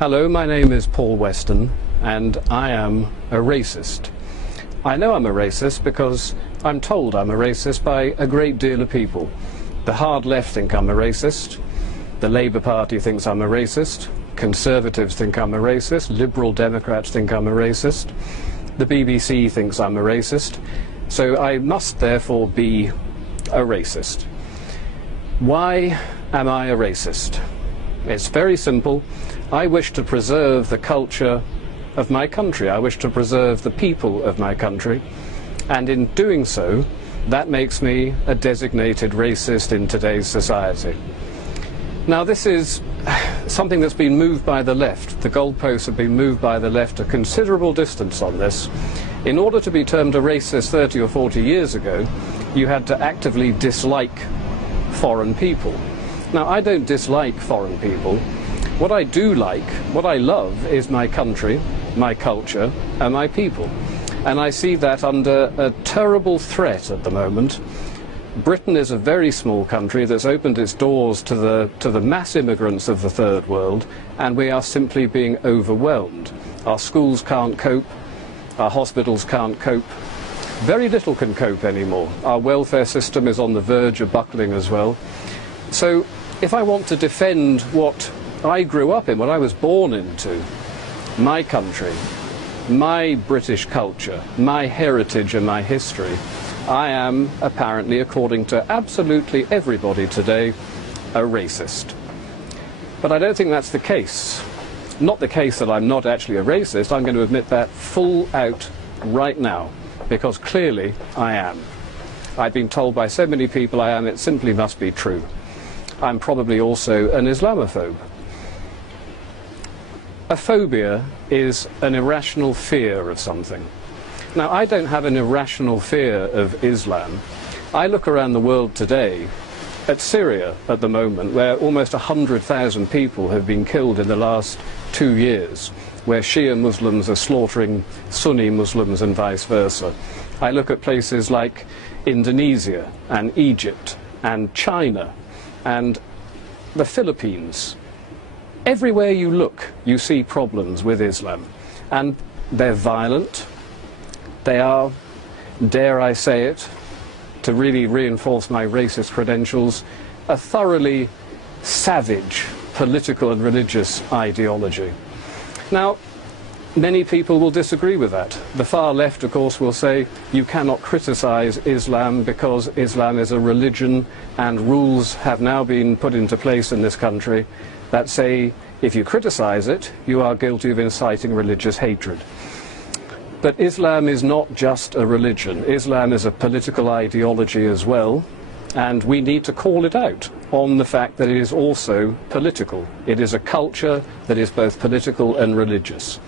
Hello, my name is Paul Weston, and I am a racist. I know I'm a racist because I'm told I'm a racist by a great deal of people. The hard left think I'm a racist, the Labour Party thinks I'm a racist, Conservatives think I'm a racist, Liberal Democrats think I'm a racist, the BBC thinks I'm a racist, so I must therefore be a racist. Why am I a racist? It's very simple. I wish to preserve the culture of my country. I wish to preserve the people of my country. And in doing so, that makes me a designated racist in today's society. Now, this is something that's been moved by the left. The goalposts have been moved by the left a considerable distance on this. In order to be termed a racist 30 or 40 years ago, you had to actively dislike foreign people. Now, I don't dislike foreign people. What I do like, what I love, is my country, my culture, and my people. And I see that under a terrible threat at the moment. Britain is a very small country that's opened its doors to the mass immigrants of the third world, and we are simply being overwhelmed. Our schools can't cope, our hospitals can't cope. Very little can cope anymore. Our welfare system is on the verge of buckling as well. So if I want to defend what I grew up in, what I was born into, my country, my British culture, my heritage and my history, I am apparently, according to absolutely everybody today, a racist. But I don't think that's the case. Not the case that I'm not actually a racist. I'm going to admit that full out right now, because clearly I am. I've been told by so many people I am, it simply must be true. I'm probably also an Islamophobe. A phobia is an irrational fear of something. Now, I don't have an irrational fear of Islam. I look around the world today at Syria at the moment, where almost 100,000 people have been killed in the last 2 years, where Shia Muslims are slaughtering Sunni Muslims and vice versa. I look at places like Indonesia and Egypt and China and the Philippines. Everywhere you look, you see problems with Islam. And they're violent. They are, dare I say it, to really reinforce my racist credentials, a thoroughly savage political and religious ideology. Now, many people will disagree with that. The far left, of course, will say you cannot criticize Islam because Islam is a religion, and rules have now been put into place in this country that say if you criticize it, you are guilty of inciting religious hatred. But Islam is not just a religion. Islam is a political ideology as well, and we need to call it out on the fact that it is also political. It is a culture that is both political and religious.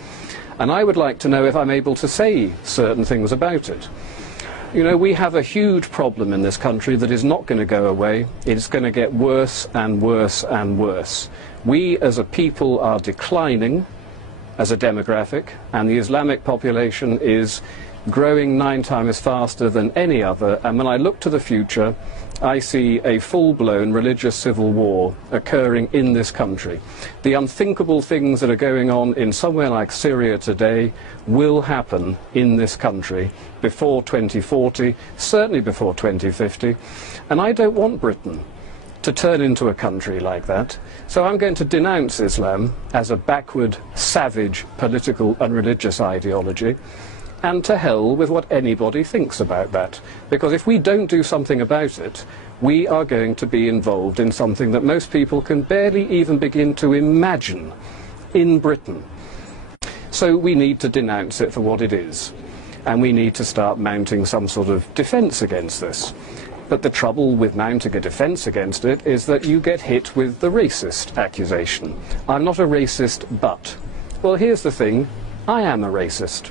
And I would like to know if I'm able to say certain things about it. You know, we have a huge problem in this country that is not going to go away. It's going to get worse and worse and worse. We as a people are declining as a demographic, and the Islamic population is growing 9 times faster than any other. And when I look to the future, I see a full-blown religious civil war occurring in this country. The unthinkable things that are going on in somewhere like Syria today will happen in this country before 2040, certainly before 2050. And I don't want Britain to turn into a country like that. So I'm going to denounce Islam as a backward, savage political and religious ideology. And to hell with what anybody thinks about that. Because if we don't do something about it, we are going to be involved in something that most people can barely even begin to imagine in Britain. So we need to denounce it for what it is. And we need to start mounting some sort of defence against this. But the trouble with mounting a defence against it is that you get hit with the racist accusation. I'm not a racist, but. Well, here's the thing. I am a racist.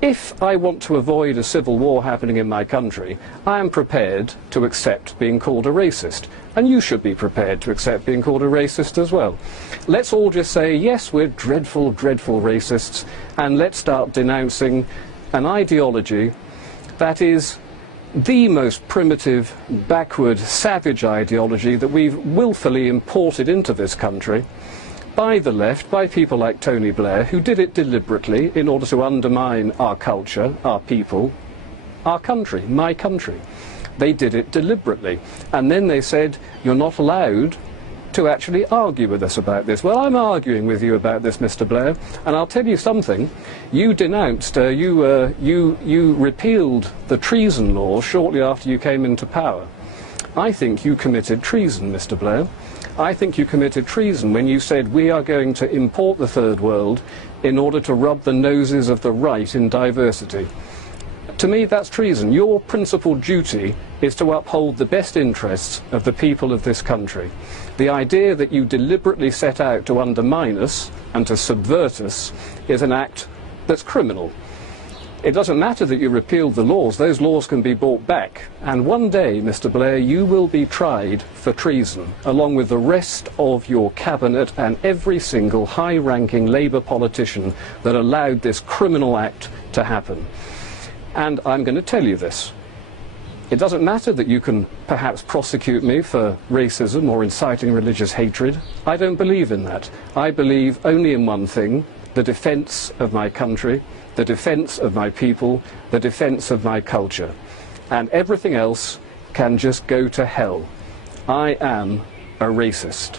If I want to avoid a civil war happening in my country, I am prepared to accept being called a racist. And you should be prepared to accept being called a racist as well. Let's all just say, yes, we're dreadful, dreadful racists, and let's start denouncing an ideology that is the most primitive, backward, savage ideology that we've willfully imported into this country, by the left, by people like Tony Blair, who did it deliberately in order to undermine our culture, our people, our country, my country. They did it deliberately. And then they said, you're not allowed to actually argue with us about this. Well, I'm arguing with you about this, Mr. Blair, and I'll tell you something. You denounced, you repealed the treason law shortly after you came into power. I think you committed treason, Mr. Blair. I think you committed treason when you said we are going to import the third world in order to rub the noses of the right in diversity. To me, that's treason. Your principal duty is to uphold the best interests of the people of this country. The idea that you deliberately set out to undermine us and to subvert us is an act that's criminal. It doesn't matter that you repealed the laws. Those laws can be brought back. And one day, Mr. Blair, you will be tried for treason, along with the rest of your cabinet and every single high-ranking Labour politician that allowed this criminal act to happen. And I'm going to tell you this. It doesn't matter that you can perhaps prosecute me for racism or inciting religious hatred. I don't believe in that. I believe only in one thing: the defence of my country, the defence of my people, the defence of my culture. And everything else can just go to hell. I am a racist.